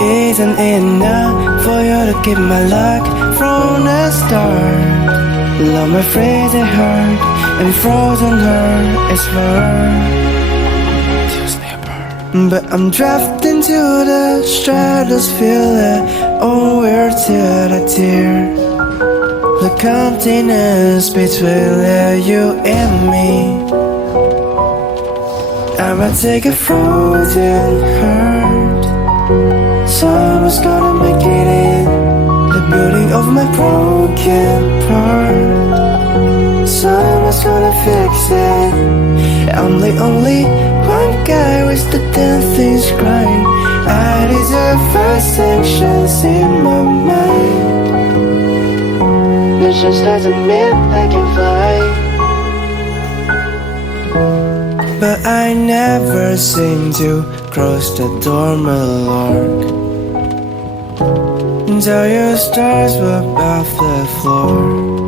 isn't enough for you to keep my luck from the start. Love my freezing heart and frozen heart is hard. But I'm drafting to the stratosphere, oh, we're to the tears. The continents between you and me. I'ma take a frozen heart. Someone's gonna make it in the building of my broken part. Someone's gonna fix it. I'm the only one guy with the damn things crying. I deserve first sections in my mind. That just doesn't mean I can fly. But I never seem to cross the dormer arc until your stars were above the floor.